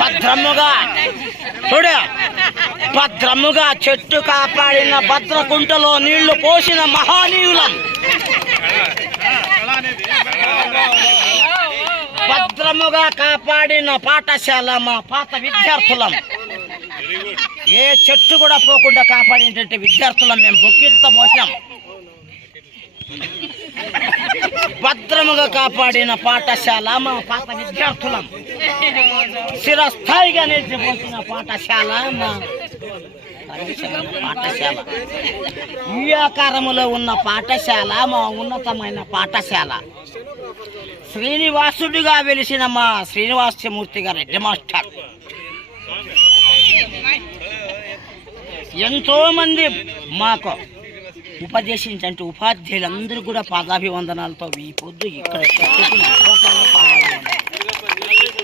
భద్రముగా. చూడు భద్రముగా చెట్టు కాపాడిన భద్రకుంటలో నీళ్ళు పోసిన మహానీయులం. భద్రముగా కాపాడిన పాఠశాల మా పాత విద్యార్థులం. ఏ చెట్టు కూడా పోకుండా కాపాడినటువంటి విద్యార్థులం మేము. బొక్కిరితో మోసాం భద్రముగా కాపాడిన పాఠశాల మా పాత విద్యార్థులం. స్థిరస్థాయిగా నిలిచిపోతున్న పాఠశాల మా పాఠశాల. ఈ ఆకారములో ఉన్న పాఠశాల మా ఉన్నతమైన పాఠశాల. శ్రీనివాసుడిగా వెలిసిన మా శ్రీనివాసమూర్తి గారు హెడ్ మాస్టర్. ఎంతోమంది మాకు ఉపదేశించంటే ఉపాధ్యాయులందరూ కూడా పాదాభివందనాలతో ఈ పొద్దు ఇక్కడ